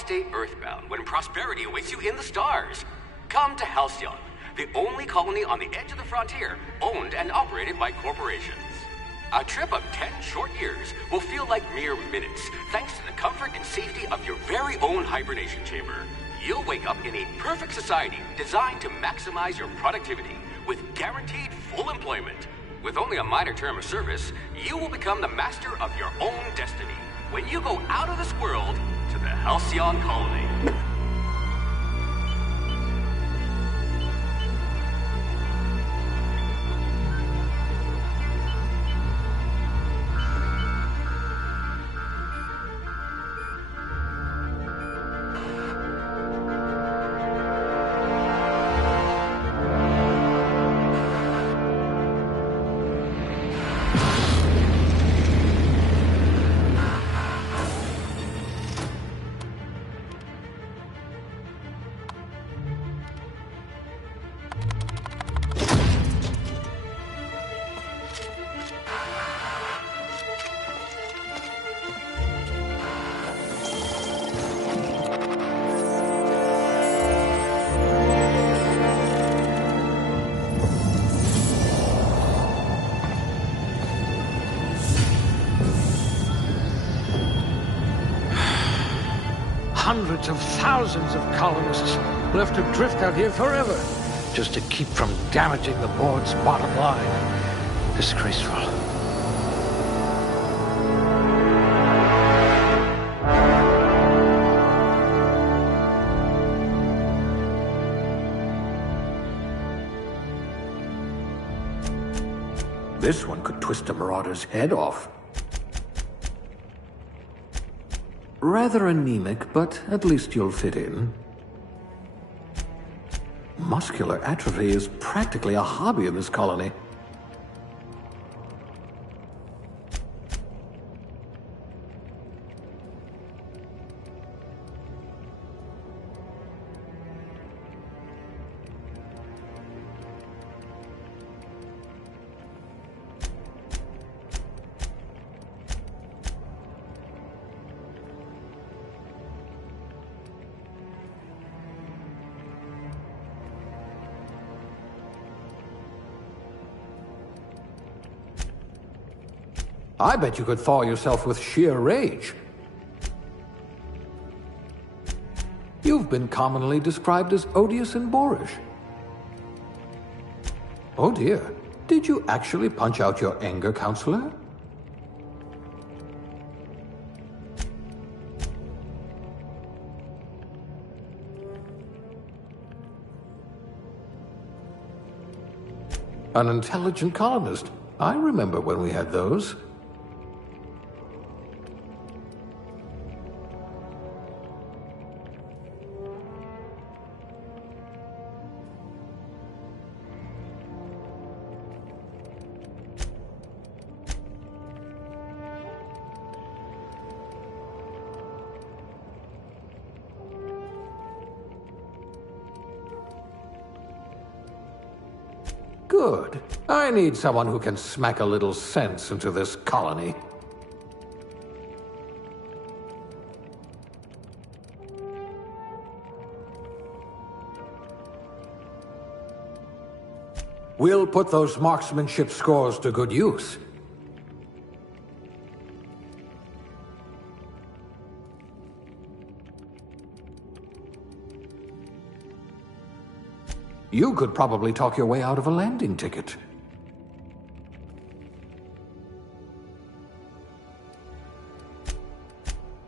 stay earthbound when prosperity awaits you in the stars? Come to Halcyon, the only colony on the edge of the frontier, owned and operated by corporations. A trip of 10 short years will feel like mere minutes, thanks to the comfort and safety of your very own hibernation chamber. You'll wake up in a perfect society designed to maximize your productivity, with guaranteed full employment. With only a minor term of service, you will become the master of your own destiny when you go out of this world to the Halcyon Colony. Hundreds of thousands of colonists left to drift out here forever, just to keep from damaging the board's bottom line. Disgraceful. This one could twist a marauder's head off. Rather anemic, but at least you'll fit in. Muscular atrophy is practically a hobby in this colony. I bet you could thaw yourself with sheer rage. You've been commonly described as odious and boorish. Oh dear, did you actually punch out your anger counselor? An intelligent colonist. I remember when we had those. Good. I need someone who can smack a little sense into this colony. We'll put those marksmanship scores to good use. You could probably talk your way out of a landing ticket.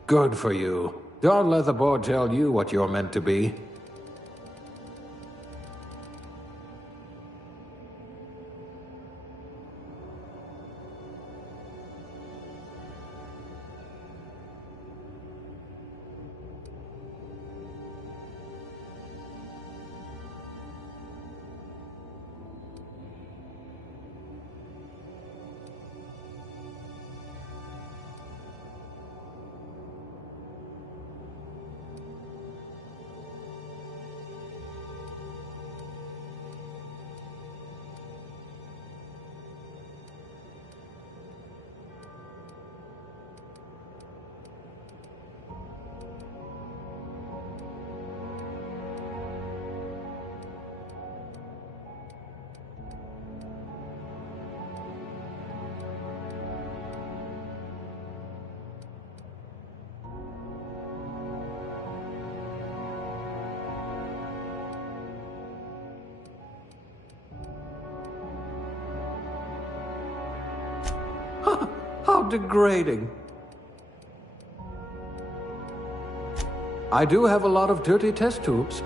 Good for you. Don't let the board tell you what you're meant to be. degrading. I do have a lot of dirty test tubes.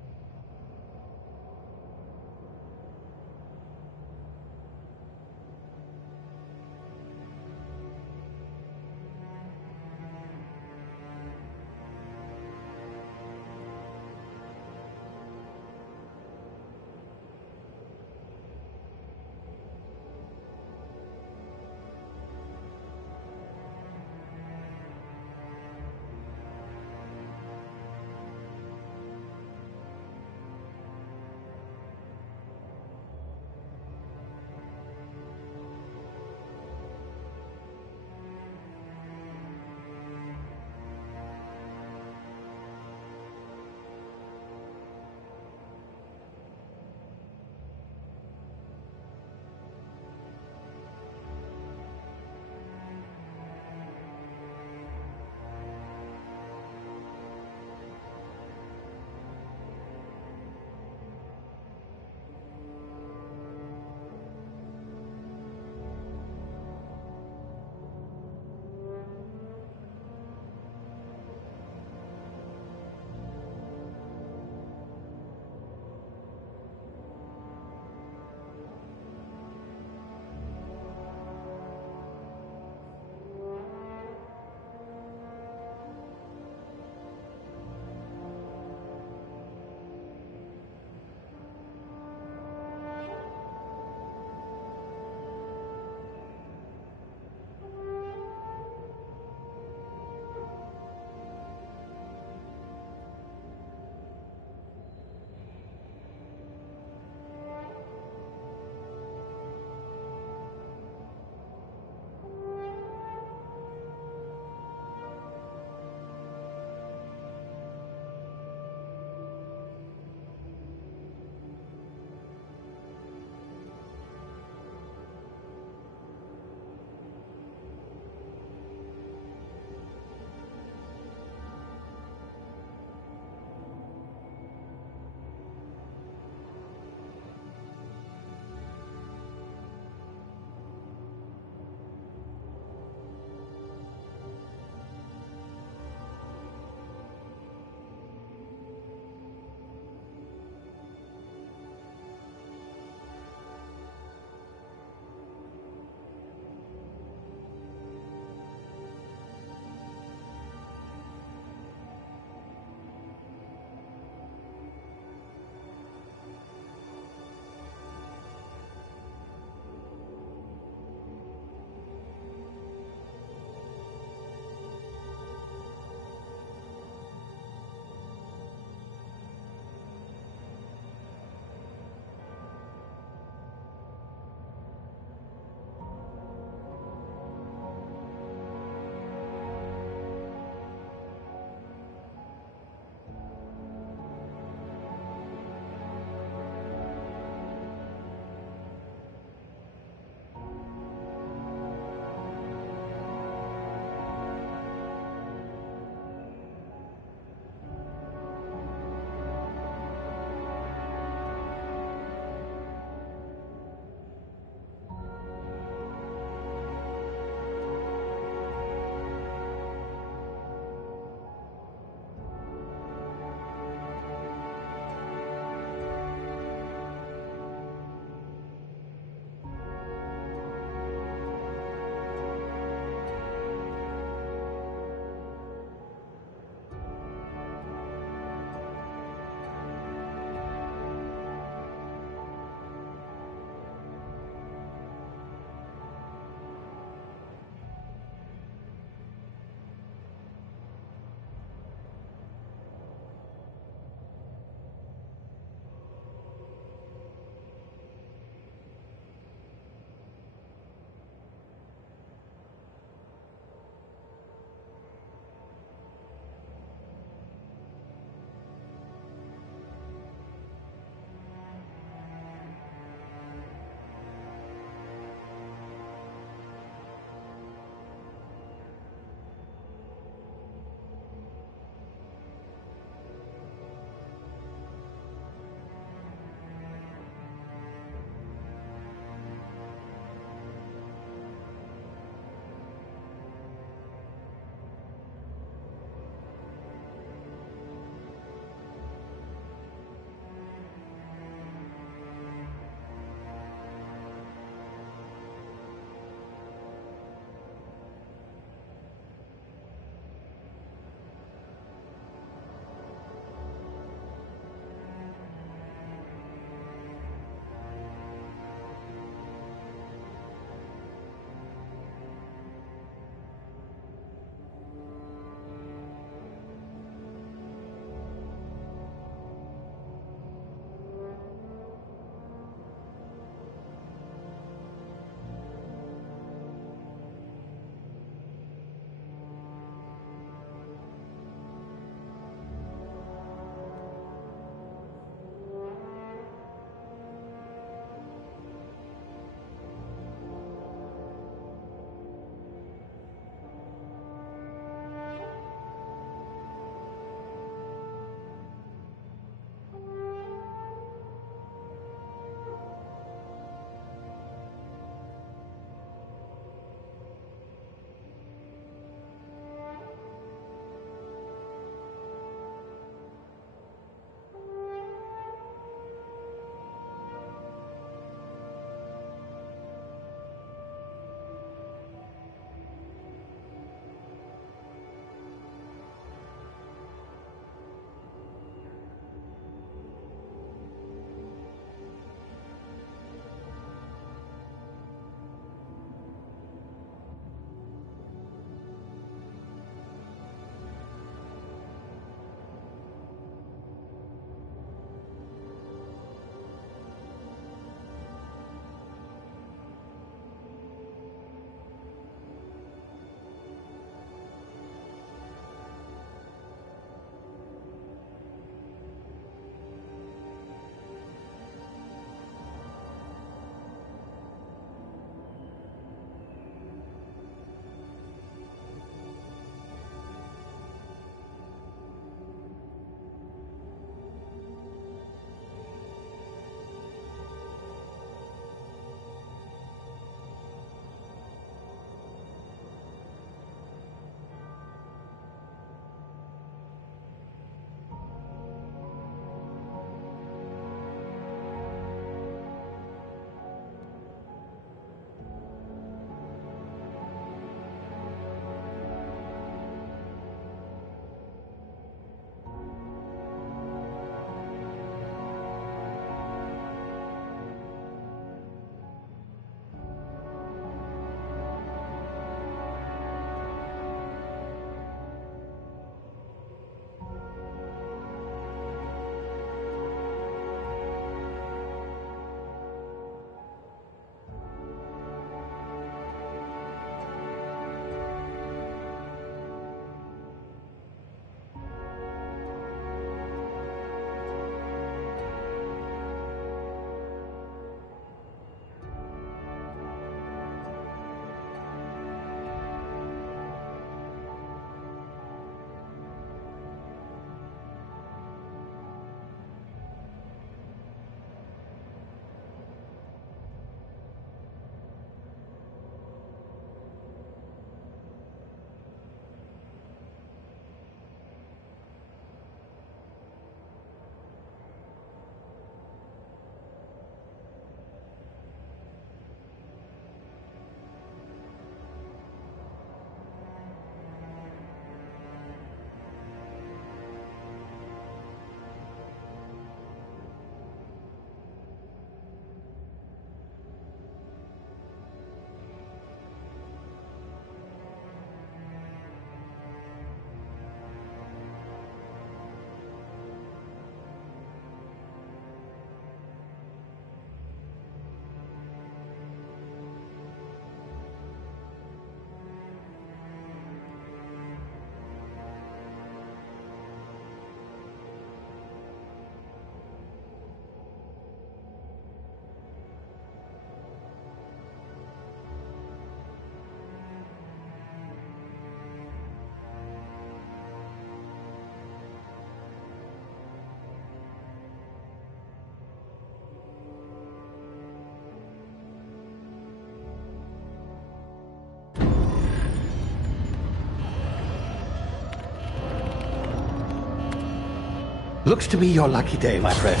Looks to be your lucky day, my friend.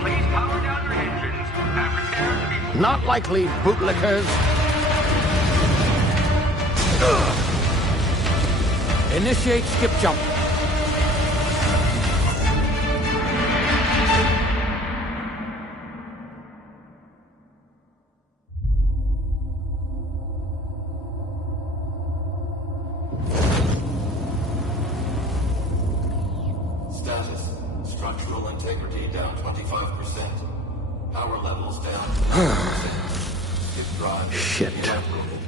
Please power down your engines and prepare to be... Not likely, bootlickers. Initiate skip jump. Status. Structural integrity down 25%. Power levels down 10%. If drive Shit. evaporated.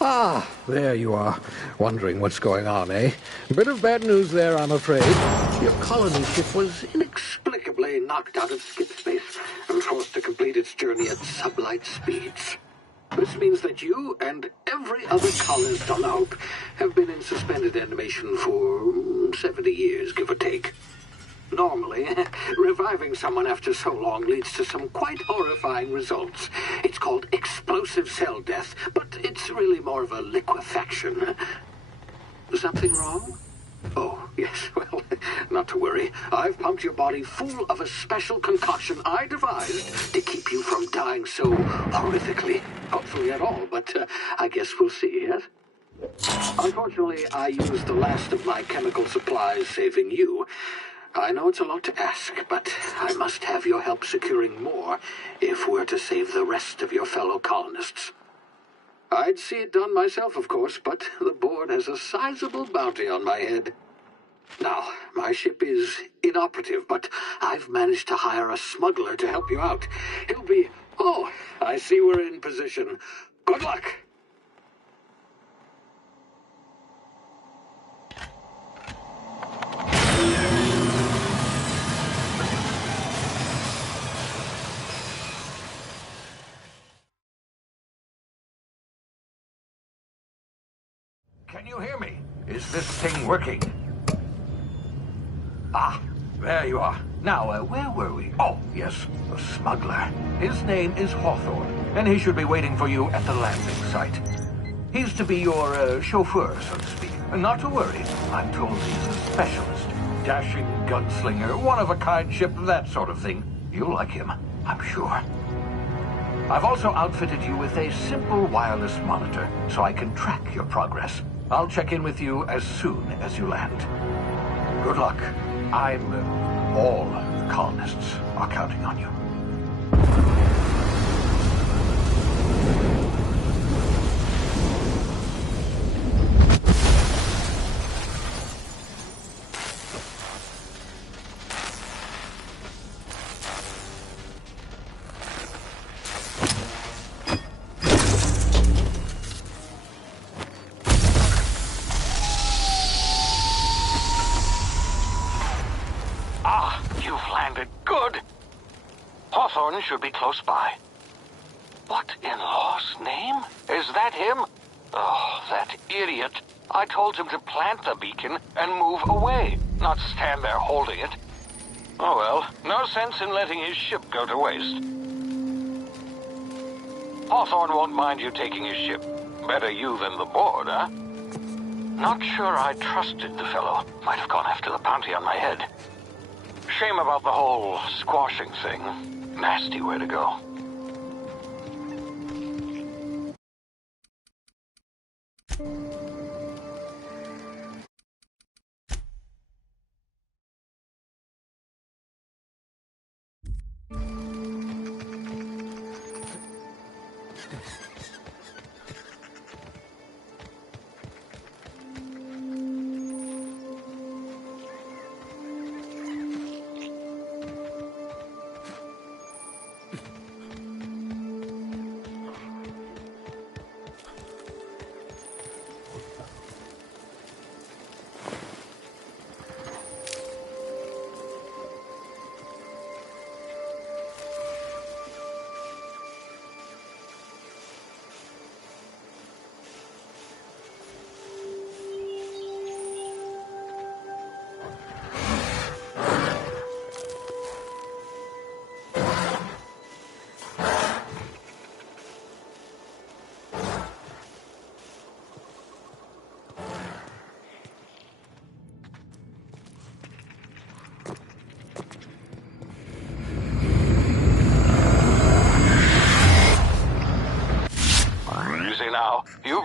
Ah, there you are. Wondering what's going on, eh? Bit of bad news there, I'm afraid. Your colony ship was inexplicably knocked out of skip space and forced to complete its journey at sublight speeds. This means that you and every other colonist on the Hope have been in suspended animation for 70 years, give or take. Normally, reviving someone after so long leads to some quite horrifying results. It's called explosive cell death, but it's really more of a liquefaction. Something wrong? Oh, yes, well, not to worry. I've pumped your body full of a special concoction I devised to keep you from dying so horrifically. Hopefully at all, but I guess we'll see, yes? Unfortunately, I used the last of my chemical supplies saving you. I know it's a lot to ask, but I must have your help securing more if we're to save the rest of your fellow colonists. I'd see it done myself, of course, but the board has a sizable bounty on my head. Now, my ship is inoperative, but I've managed to hire a smuggler to help you out. He'll be... Oh, I see we're in position. Good luck! Can you hear me? Is this thing working? Ah, there you are. Now, where were we? Oh, yes, the smuggler. His name is Hawthorne, and he should be waiting for you at the landing site. He's to be your chauffeur, so to speak. Not to worry, I'm told he's a specialist. Dashing gunslinger, one-of-a-kind ship, that sort of thing. You'll like him, I'm sure. I've also outfitted you with a simple wireless monitor, so I can track your progress. I'll check in with you as soon as you land. Good luck. All the colonists are counting on you. Hawthorne should be close by. What in law's name? Is that him? Oh, that idiot. I told him to plant the beacon and move away, not stand there holding it. Oh well, no sense in letting his ship go to waste. Hawthorne won't mind you taking his ship. Better you than the board, huh? Not sure I trusted the fellow. Might have gone after the bounty on my head. Shame about the whole squashing thing. Nasty way to go.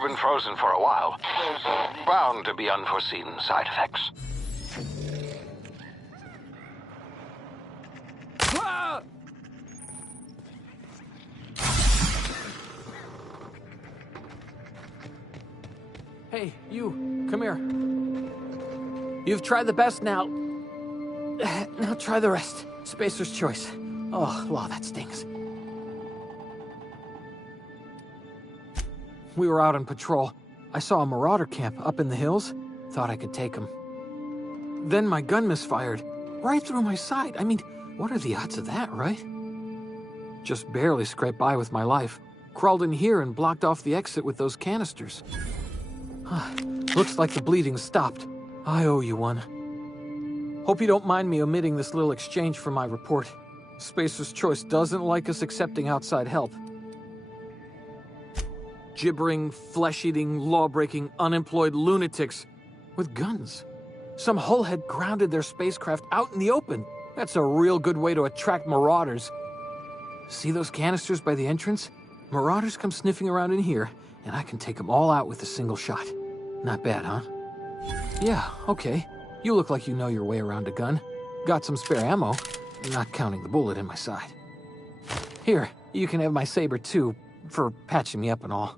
been frozen for a while. There's bound to be unforeseen side effects. Hey, you, come here. You've tried the best now. Now try the rest. Spacer's choice. Oh, wow, that stings. We were out on patrol. I saw a marauder camp up in the hills. Thought I could take him. Then my gun misfired. Right through my side. I mean, what are the odds of that, right? Just barely scraped by with my life. Crawled in here and blocked off the exit with those canisters. Looks like the bleeding stopped. I owe you one. Hope you don't mind me omitting this little exchange from my report. Spacer's Choice doesn't like us accepting outside help. Gibbering, flesh-eating, law-breaking, unemployed lunatics with guns. Some hullhead grounded their spacecraft out in the open. That's a real good way to attract marauders. See those canisters by the entrance? Marauders come sniffing around in here, and I can take them all out with a single shot. Not bad, huh? Yeah, okay. You look like you know your way around a gun. Got some spare ammo, not counting the bullet in my side. Here, you can have my saber too, for patching me up and all.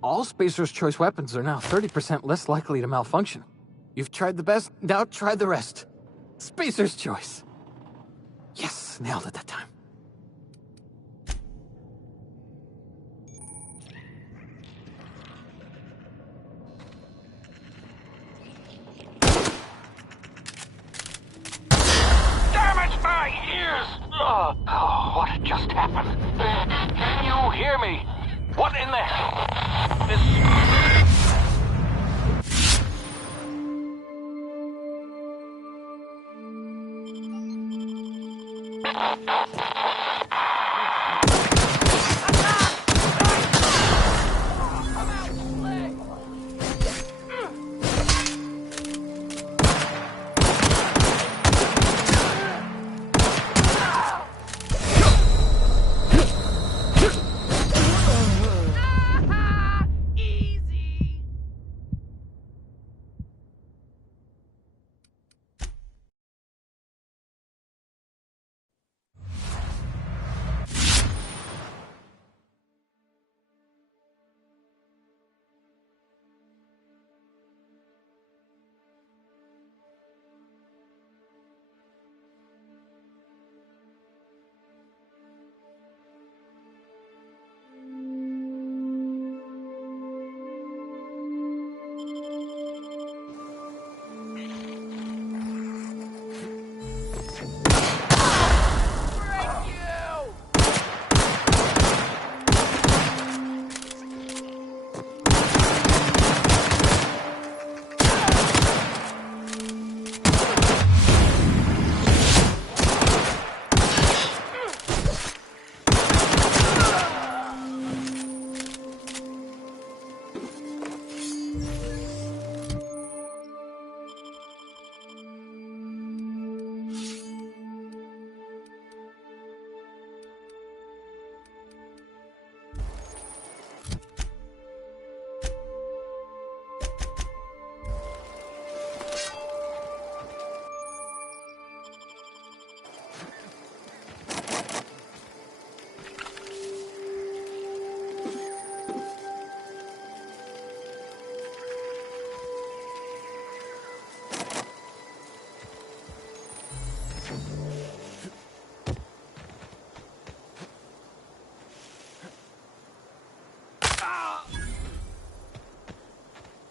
All Spacer's Choice weapons are now 30% less likely to malfunction. You've tried the best, now try the rest. Spacer's Choice. Yes, nailed it that time. Oh, what just happened? Can you hear me? What in the hell?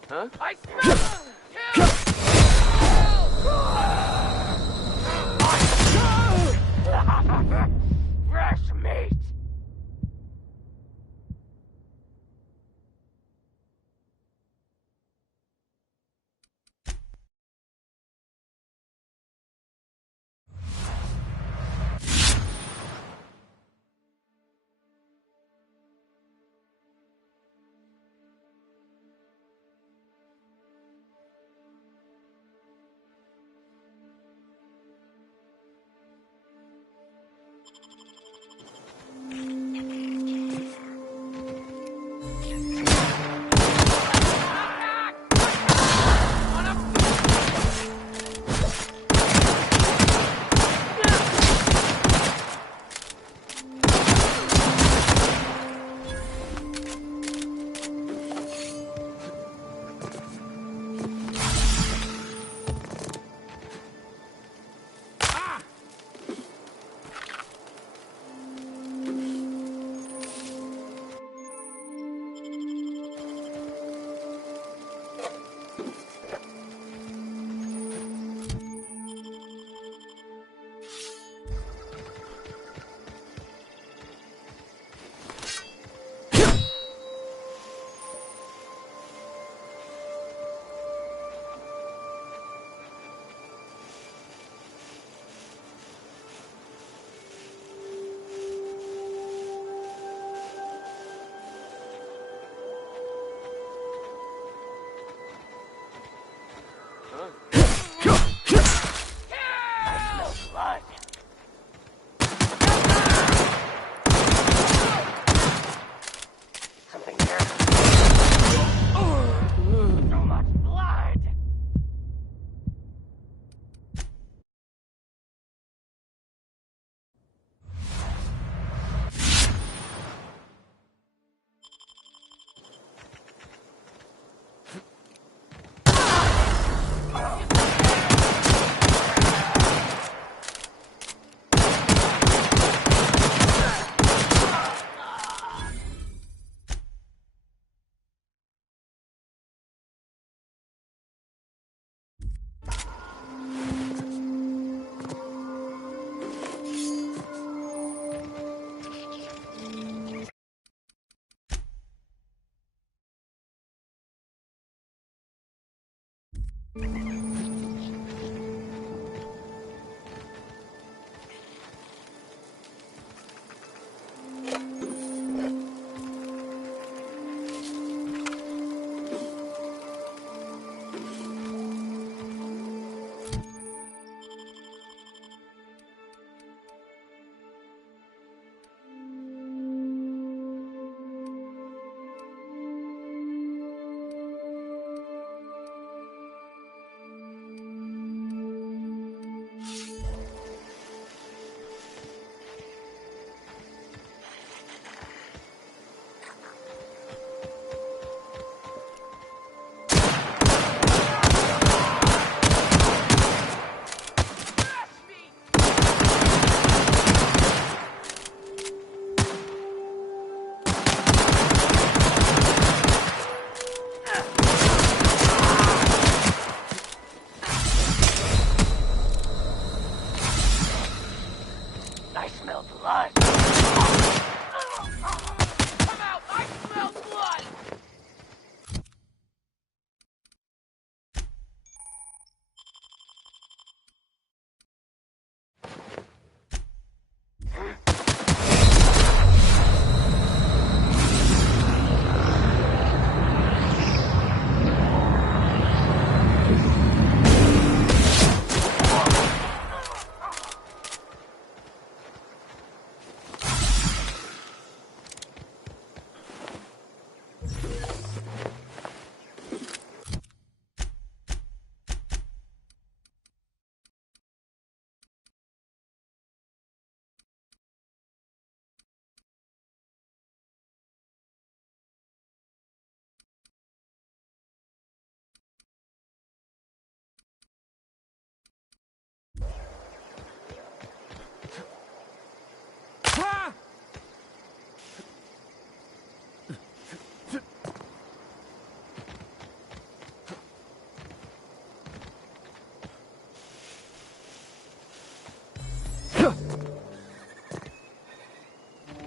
Huh? I smell him! Fresh meat!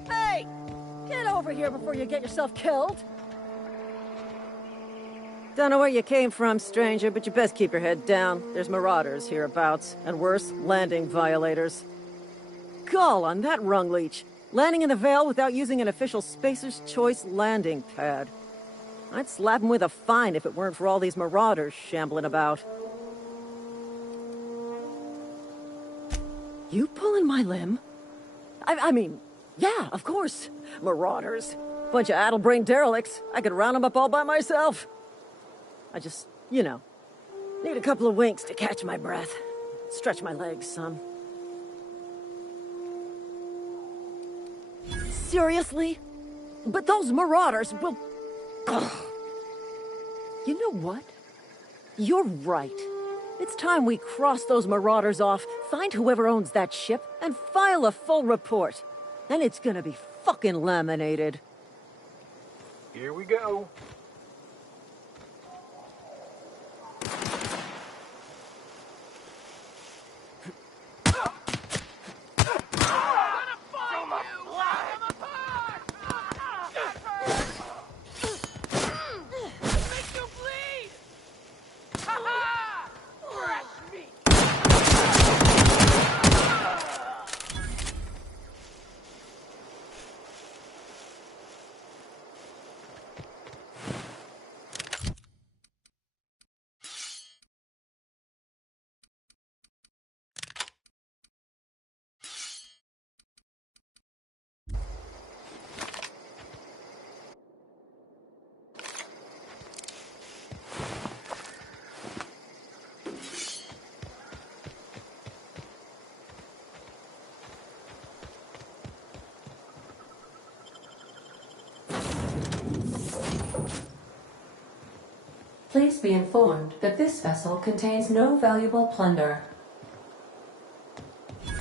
Hey! Get over here before you get yourself killed! Don't know where you came from, stranger, but you best keep your head down. There's marauders hereabouts, and worse, landing violators. Gall on that rung leech! Landing in the Vale without using an official Spacer's Choice landing pad. I'd slap him with a fine if it weren't for all these marauders shambling about. You pulling my limb? I mean, yeah, of course. Marauders. Bunch of addle-brained derelicts. I could round them up all by myself. I just, you know, need a couple of winks to catch my breath. Stretch my legs some. Seriously? But those marauders will... Ugh. You know what? You're right. It's time we cross those marauders off, find whoever owns that ship, and file a full report. Then it's gonna be fucking laminated. Here we go. Please be informed that this vessel contains no valuable plunder.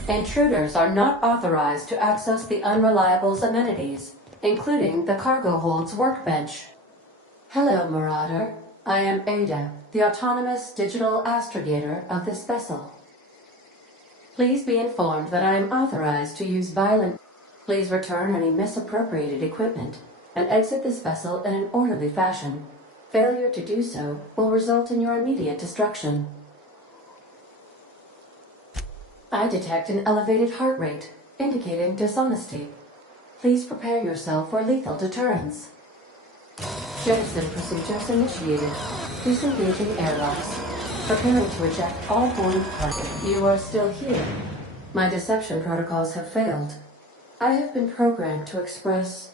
Intruders are not authorized to access the Unreliable's amenities, including the cargo hold's workbench. Hello, Marauder. I am Ada, the autonomous digital astrogator of this vessel. Please be informed that I am authorized to use violent... Please return any misappropriated equipment and exit this vessel in an orderly fashion. Failure to do so will result in your immediate destruction. I detect an elevated heart rate, indicating dishonesty. Please prepare yourself for lethal deterrence. Jettison procedures initiated. Disengaging airlocks. Preparing to eject all boarded cargo. You are still here. My deception protocols have failed. I have been programmed to express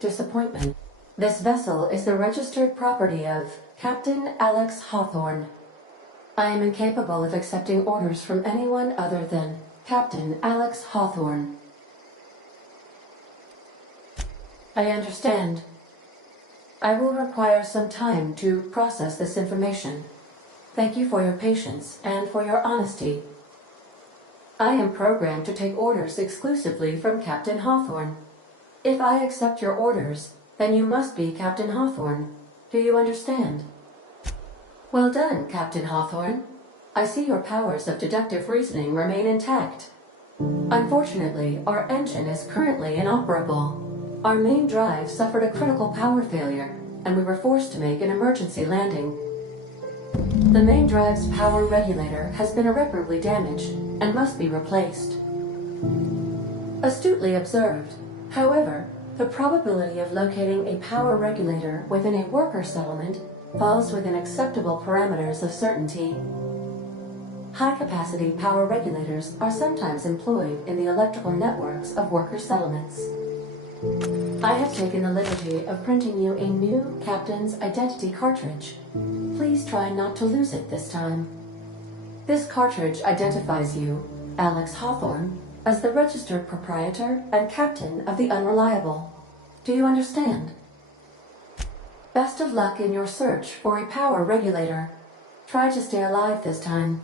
disappointment. This vessel is the registered property of Captain Alex Hawthorne. I am incapable of accepting orders from anyone other than Captain Alex Hawthorne. I understand. I will require some time to process this information. Thank you for your patience and for your honesty. I am programmed to take orders exclusively from Captain Hawthorne. If I accept your orders, then you must be Captain Hawthorne. Do you understand? Well done, Captain Hawthorne. I see your powers of deductive reasoning remain intact. Unfortunately, our engine is currently inoperable. Our main drive suffered a critical power failure, and we were forced to make an emergency landing. The main drive's power regulator has been irreparably damaged and must be replaced. Astutely observed. However, the probability of locating a power regulator within a worker settlement falls within acceptable parameters of certainty. High-capacity power regulators are sometimes employed in the electrical networks of worker settlements. I have taken the liberty of printing you a new Captain's Identity cartridge. Please try not to lose it this time. This cartridge identifies you, Alex Hawthorne, as the registered proprietor and captain of the Unreliable. Do you understand? Best of luck in your search for a power regulator. Try to stay alive this time.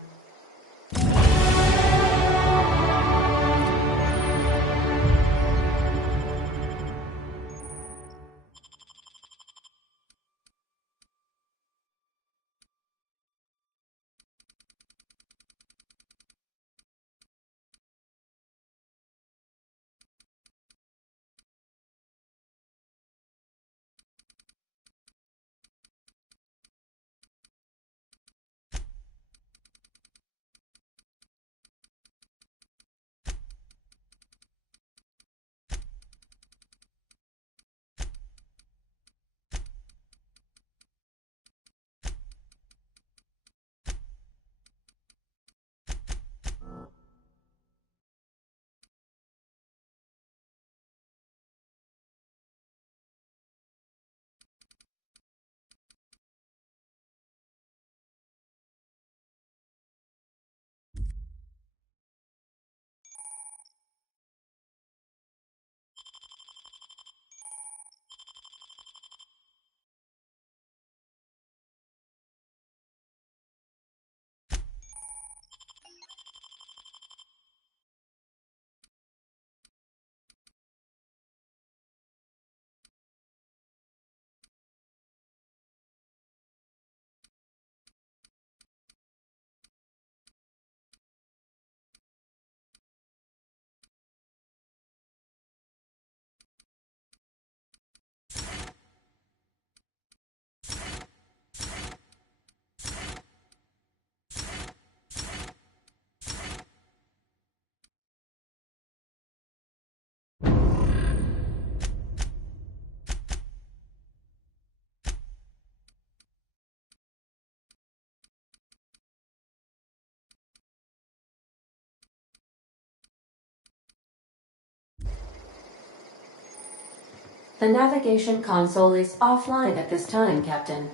The navigation console is offline at this time, Captain.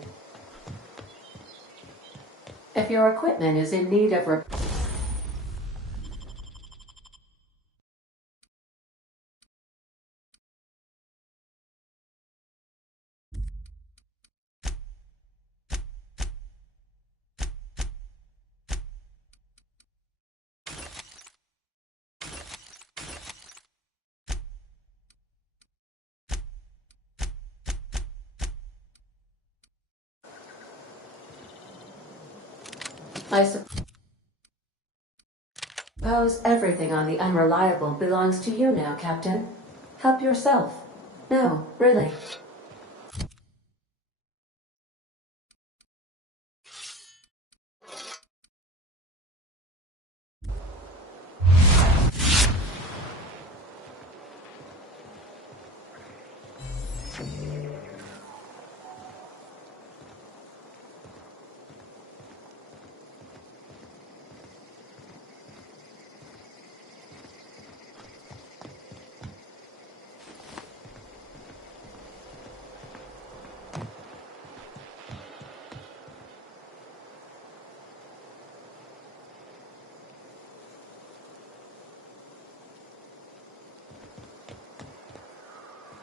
If your equipment is in need of repair, I suppose everything on the Unreliable belongs to you now, Captain. Help yourself. No, really.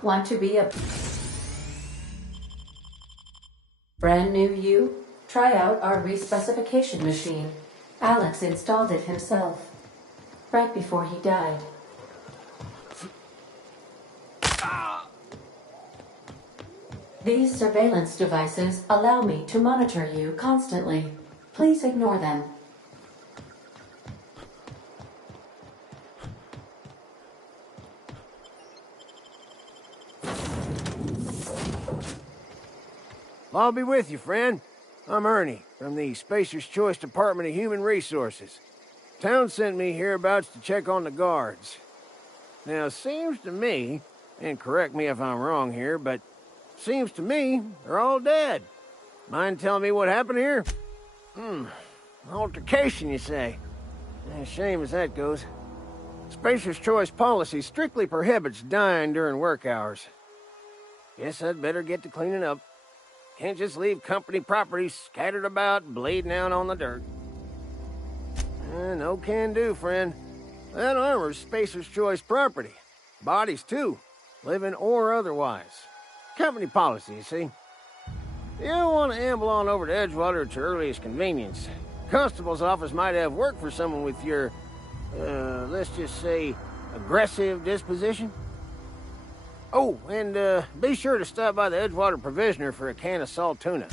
Want to be a brand new you? Try out our respecification machine. Alex installed it himself, right before he died. These surveillance devices allow me to monitor you constantly. Please ignore them. I'll be with you, friend. I'm Ernie, from the Spacer's Choice Department of Human Resources. Town sent me hereabouts to check on the guards. Now, seems to me, and correct me if I'm wrong here, but seems to me they're all dead. Mind telling me what happened here? Altercation, you say? Shame as that goes. Spacer's Choice policy strictly prohibits dying during work hours. Guess I'd better get to cleaning up. Can't just leave company property scattered about, bleeding out on the dirt. No can do, friend. That armor's Spacer's Choice property. Bodies, too. Living or otherwise. Company policy, you see. You don't want to amble on over to Edgewater at your earliest convenience. Constable's office might have work for someone with your, let's just say, aggressive disposition. Oh, and be sure to stop by the Edgewater Provisioner for a can of salt tuna.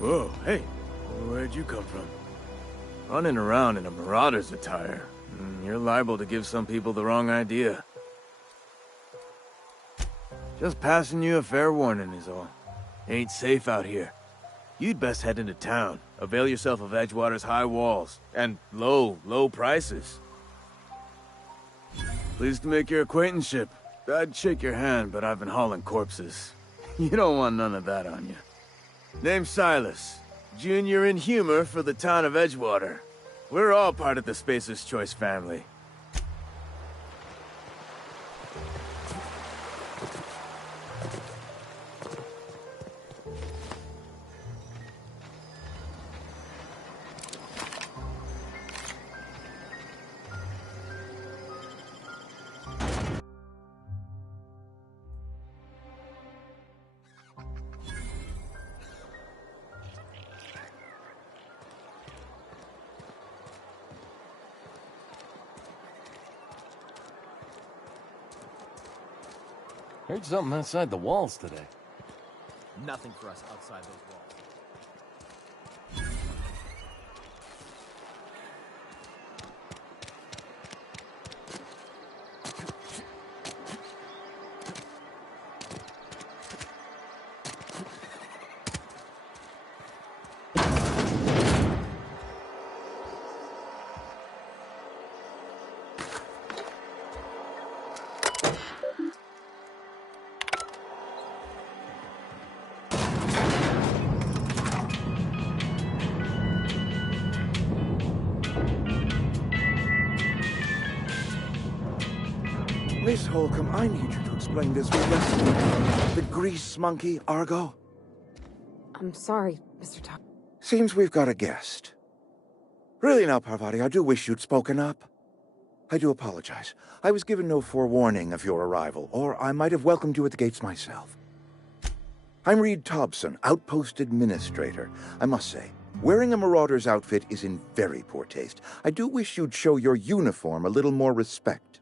Whoa, hey, where'd you come from? Running around in a marauder's attire. You're liable to give some people the wrong idea. Just passing you a fair warning is all. Ain't safe out here. You'd best head into town. Avail yourself of Edgewater's high walls. And low prices. Pleased to make your acquaintanceship. I'd shake your hand, but I've been hauling corpses. You don't want none of that on you. Name's Silas. Junior in humor for the town of Edgewater. We're all part of the Spacer's Choice family. Heard something outside the walls today. Nothing for us outside those walls. Miss Holcomb, I need you to explain this with the grease monkey, Argo. I'm sorry, Mr. Top. Seems we've got a guest. Really now, Parvati, I do wish you'd spoken up. I do apologize. I was given no forewarning of your arrival, or I might have welcomed you at the gates myself. I'm Reed Thompson, Outpost Administrator. I must say, wearing a Marauder's outfit is in very poor taste. I do wish you'd show your uniform a little more respect.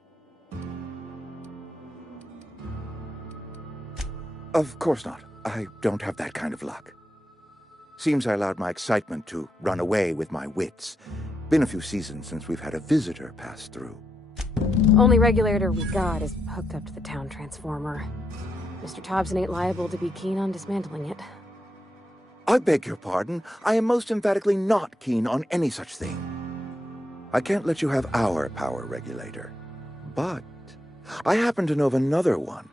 Of course not. I don't have that kind of luck. Seems I allowed my excitement to run away with my wits. Been a few seasons since we've had a visitor pass through. Only regulator we got is hooked up to the town transformer. Mr. Thompson ain't liable to be keen on dismantling it. I beg your pardon. I am most emphatically not keen on any such thing. I can't let you have our power regulator. But I happen to know of another one.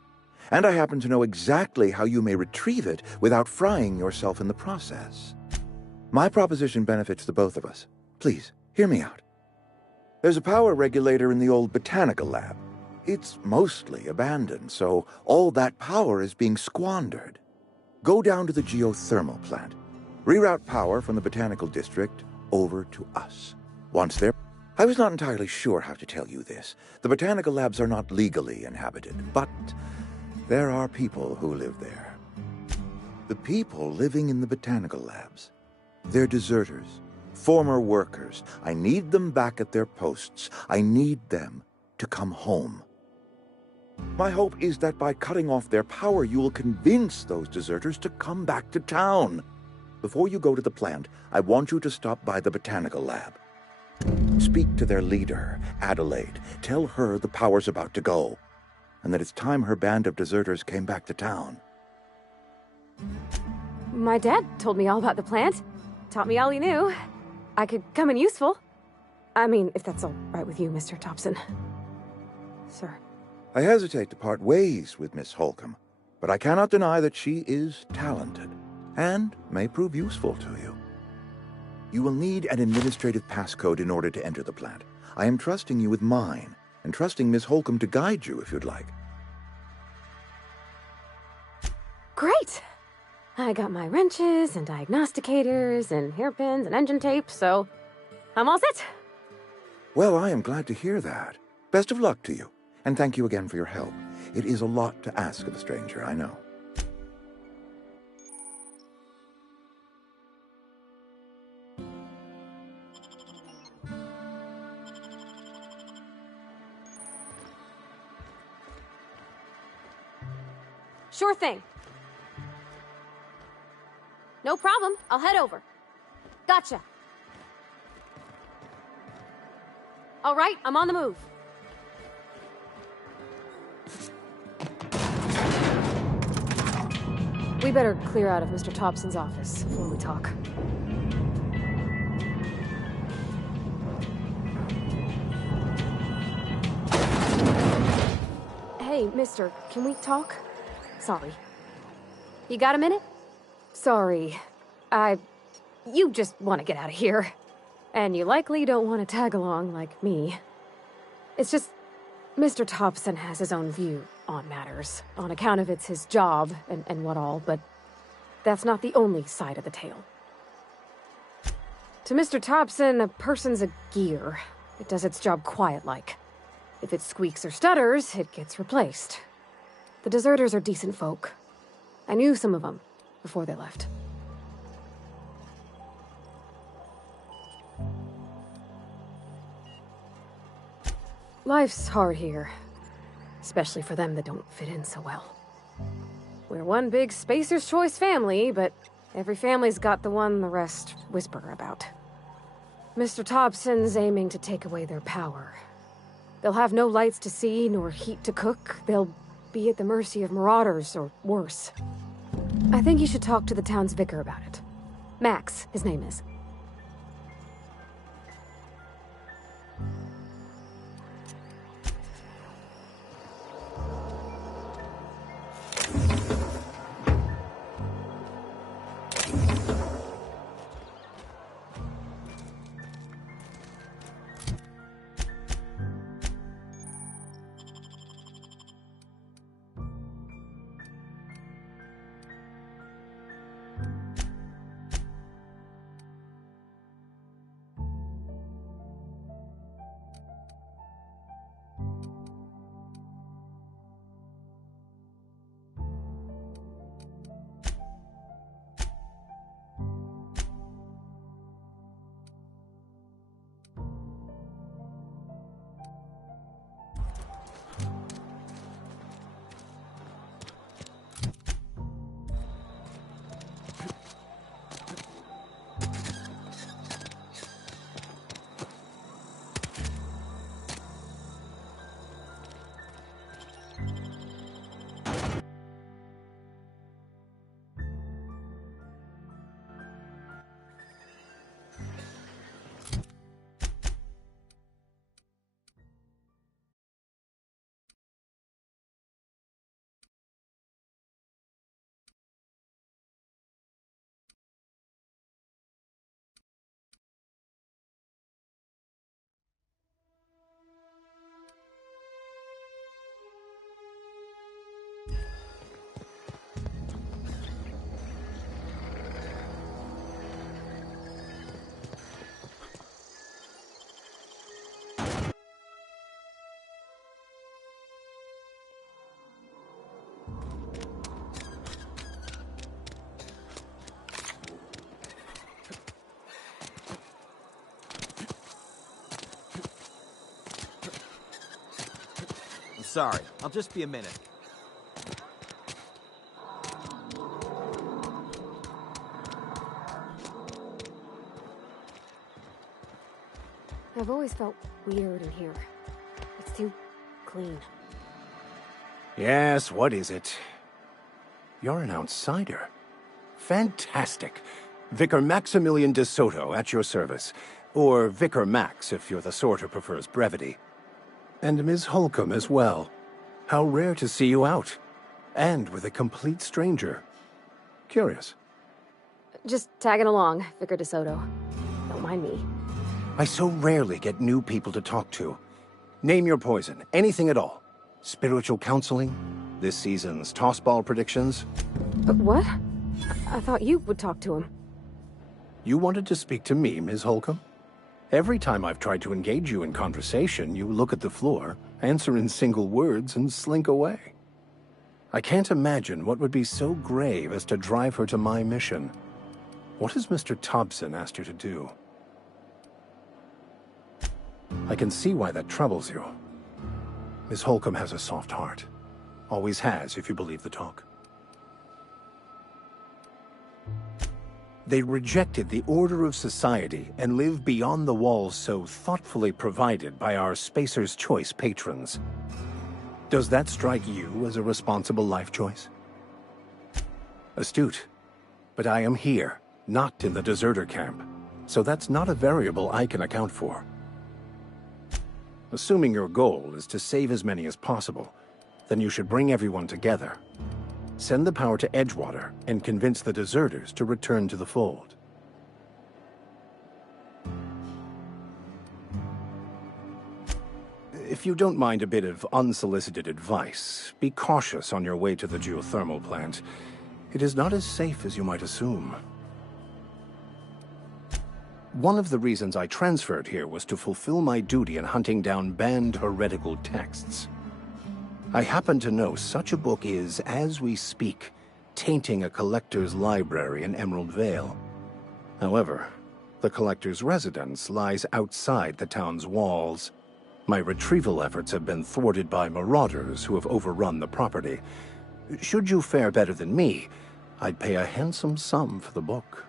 And I happen to know exactly how you may retrieve it without frying yourself in the process. My proposition benefits the both of us. Please, hear me out. There's a power regulator in the old botanical lab. It's mostly abandoned, so all that power is being squandered. Go down to the geothermal plant. Reroute power from the botanical district over to us. Once there... I was not entirely sure how to tell you this. The botanical labs are not legally inhabited, but... there are people who live there. The people living in the botanical labs. They're deserters, former workers. I need them back at their posts. I need them to come home. My hope is that by cutting off their power, you will convince those deserters to come back to town. Before you go to the plant, I want you to stop by the botanical lab. Speak to their leader, Adelaide. Tell her the power's about to go, and that it's time her band of deserters came back to town. My dad told me all about the plant. Taught me all he knew. I could come in useful. I mean, if that's all right with you, Mr. Thompson. Sir. I hesitate to part ways with Miss Holcomb, but I cannot deny that she is talented, and may prove useful to you. You will need an administrative passcode in order to enter the plant. I am trusting you with mine, and trusting Miss Holcomb to guide you if you'd like. Great! I got my wrenches and diagnosticators and hairpins and engine tape, so I'm all set. Well, I am glad to hear that. Best of luck to you, and thank you again for your help. It is a lot to ask of a stranger, I know. Sure thing. No problem. I'll head over. Gotcha. All right, I'm on the move. We better clear out of Mr. Thompson's office before we talk. Hey, mister, can we talk? Sorry. You got a minute? Sorry. You just want to get out of here. And you likely don't want to tag along like me. It's just, Mr. Thompson has his own view on matters, on account of it's his job and what all, but that's not the only side of the tale. To Mr. Thompson, a person's a gear. It does its job quiet-like. If it squeaks or stutters, it gets replaced. The deserters are decent folk. I knew some of them before they left. Life's hard here, especially for them that don't fit in so well. one big Spacer's Choice family, but every family's got the one the rest whisper about. Mr. Thompson's aiming to take away their power. They'll have no lights to see, nor heat to cook. They'll be at the mercy of marauders, or worse. I think you should talk to the town's vicar about it. Max, his name is. Sorry, I'll just be a minute. I've always felt weird in here. It's too clean. Yes, what is it? You're an outsider. Fantastic. Vicar Maximilian de Soto at your service. Or Vicar Max, if you're the sort who prefers brevity. And Ms. Holcomb as well. How rare to see you out. And with a complete stranger. Curious. Just tagging along, Vicar de Soto. Don't mind me. I so rarely get new people to talk to. Name your poison, anything at all. Spiritual counseling? This season's tossball predictions? But what? I thought you would talk to him. You wanted to speak to me, Ms. Holcomb? Every time I've tried to engage you in conversation, you look at the floor, answer in single words, and slink away. I can't imagine what would be so grave as to drive her to my mission. What has Mr. Thompson asked you to do? I can see why that troubles you. Miss Holcomb has a soft heart. Always has, if you believe the talk. They rejected the order of society and live beyond the walls so thoughtfully provided by our Spacer's Choice patrons. Does that strike you as a responsible life choice? Astute. But I am here, not in the deserter camp, so that's not a variable I can account for. Assuming your goal is to save as many as possible, then you should bring everyone together. Send the power to Edgewater and convince the deserters to return to the fold. If you don't mind a bit of unsolicited advice, be cautious on your way to the geothermal plant. It is not as safe as you might assume. One of the reasons I transferred here was to fulfill my duty in hunting down banned heretical texts. I happen to know such a book is, as we speak, tainting a collector's library in Emerald Vale. However, the collector's residence lies outside the town's walls. My retrieval efforts have been thwarted by marauders who have overrun the property. Should you fare better than me, I'd pay a handsome sum for the book.